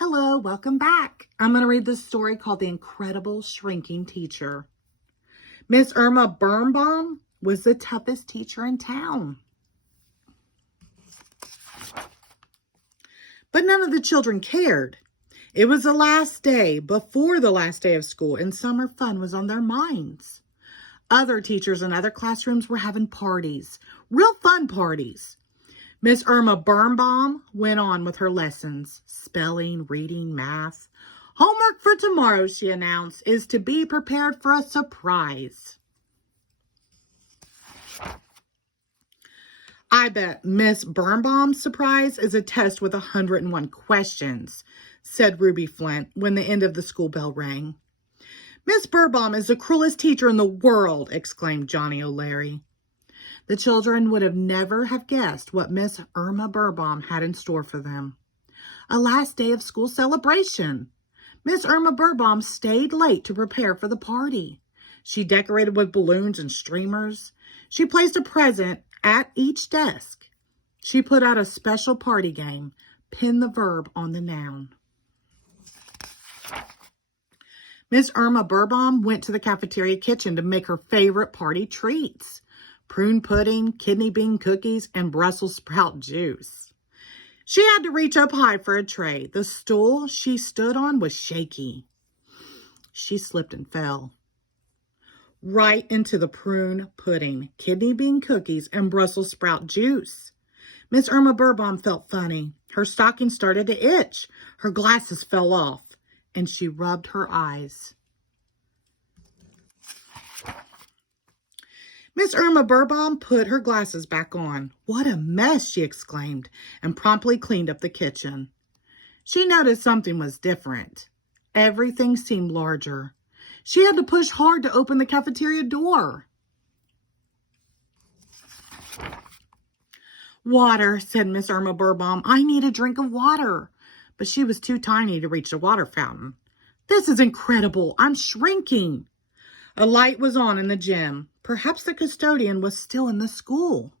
Hello, welcome back. I'm going to read this story called The Incredible Shrinking Teacher. Miss Irma Birnbaum was the toughest teacher in town. But none of the children cared. It was the last day before the last day of school, and summer fun was on their minds. Other teachers in other classrooms were having parties, real fun parties. Miss Irma Birnbaum went on with her lessons, spelling, reading, math. Homework for tomorrow, she announced, is to be prepared for a surprise. I bet Miss Birnbaum's surprise is a test with 101 questions, said Ruby Flint when the end of the school bell rang. Miss Birnbaum is the cruelest teacher in the world, exclaimed Johnny O'Leary. The children would have never have guessed what Miss Irma Birnbaum had in store for them. A last day of school celebration. Miss Irma Birnbaum stayed late to prepare for the party. She decorated with balloons and streamers. She placed a present at each desk. She put out a special party game, pin the verb on the noun. Miss Irma Birnbaum went to the cafeteria kitchen to make her favorite party treats. Prune pudding, kidney bean cookies, and Brussels sprout juice. She had to reach up high for a tray. The stool she stood on was shaky. She slipped and fell right into the prune pudding, kidney bean cookies, and Brussels sprout juice. Miss Irma Birnbaum felt funny. Her stocking started to itch. Her glasses fell off, and she rubbed her eyes. Miss Irma Birnbaum put her glasses back on. What a mess, she exclaimed, and promptly cleaned up the kitchen. She noticed something was different. Everything seemed larger. She had to push hard to open the cafeteria door. Water, said Miss Irma Birnbaum. I need a drink of water. But she was too tiny to reach the water fountain. This is incredible. I'm shrinking. A light was on in the gym. Perhaps the custodian was still in the school.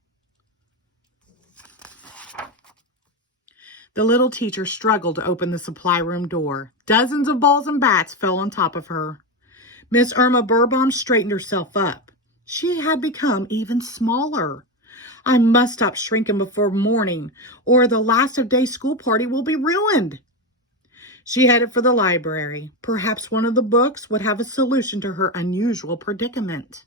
The little teacher struggled to open the supply room door. Dozens of balls and bats fell on top of her. Miss Irma Birnbaum straightened herself up. She had become even smaller. I must stop shrinking before morning, or the last of day school party will be ruined. She headed for the library. Perhaps one of the books would have a solution to her unusual predicament.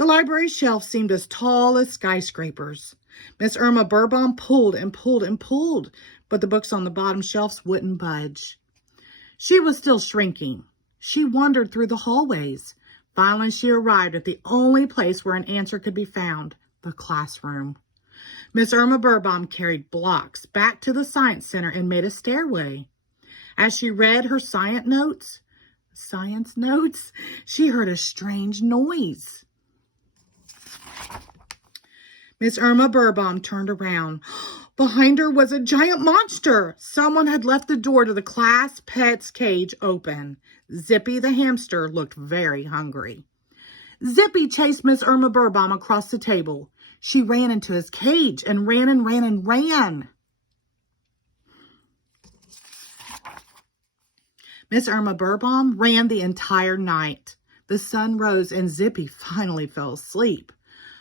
The library shelf seemed as tall as skyscrapers. Miss Irma Birnbaum pulled and pulled and pulled, but the books on the bottom shelves wouldn't budge. She was still shrinking. She wandered through the hallways. Finally, she arrived at the only place where an answer could be found, the classroom. Miss Irma Birnbaum carried blocks back to the science center and made a stairway. As she read her science notes, she heard a strange noise. Miss Irma Birnbaum turned around. Behind her was a giant monster. Someone had left the door to the class pet's cage open. Zippy the hamster looked very hungry. Zippy chased Miss Irma Birnbaum across the table. She ran into his cage and ran and ran and ran. Miss Irma Birnbaum ran the entire night. The sun rose and Zippy finally fell asleep.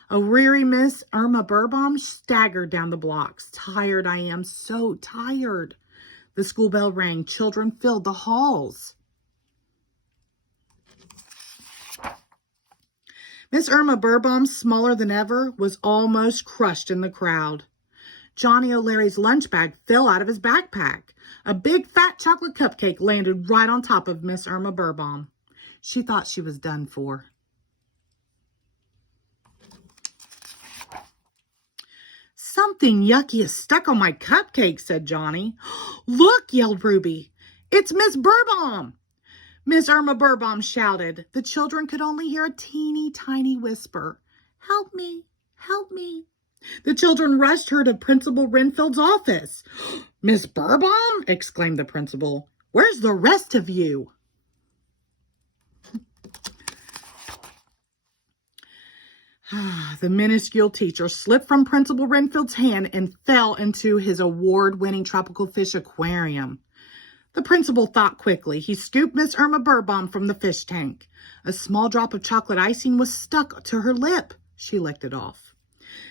A weary Miss Irma Birnbaum staggered down the blocks. Tired I am, so tired. The school bell rang. Children filled the halls. Miss Irma Birnbaum, smaller than ever, was almost crushed in the crowd. Johnny O'Leary's lunch bag fell out of his backpack. A big fat chocolate cupcake landed right on top of Miss Irma Birnbaum. She thought she was done for. Something yucky is stuck on my cupcake, said Johnny. Look, yelled Ruby. It's Miss Birnbaum. Miss Irma Birnbaum shouted. The children could only hear a teeny tiny whisper. Help me, help me. The children rushed her to Principal Renfield's office. Miss Birnbaum, exclaimed the principal. Where's the rest of you? The minuscule teacher slipped from Principal Renfield's hand and fell into his award-winning tropical fish aquarium. The principal thought quickly. He scooped Miss Irma Burbom from the fish tank. A small drop of chocolate icing was stuck to her lip. She licked it off.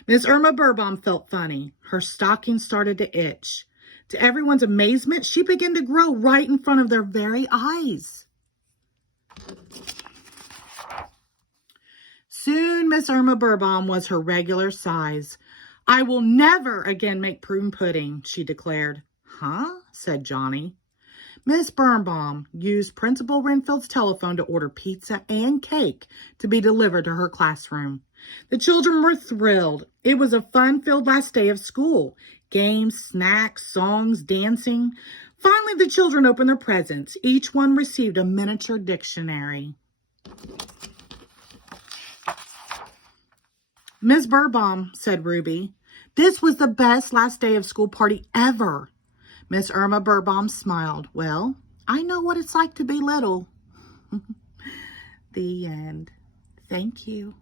Miss Irma Burbom felt funny. Her stocking started to itch. To everyone's amazement, she began to grow right in front of their very eyes. Soon, Miss Irma Burbom was her regular size. "I will never again make prune pudding," she declared. "Huh?" said Johnny. Miss Birnbaum used Principal Renfield's telephone to order pizza and cake to be delivered to her classroom. The children were thrilled. It was a fun-filled last day of school. Games, snacks, songs, dancing. Finally, the children opened their presents. Each one received a miniature dictionary. "Miss Birnbaum," said Ruby, "this was the best last day of school party ever." Miss Irma Burbom smiled. "Well, I know what it's like to be little." The end. Thank you.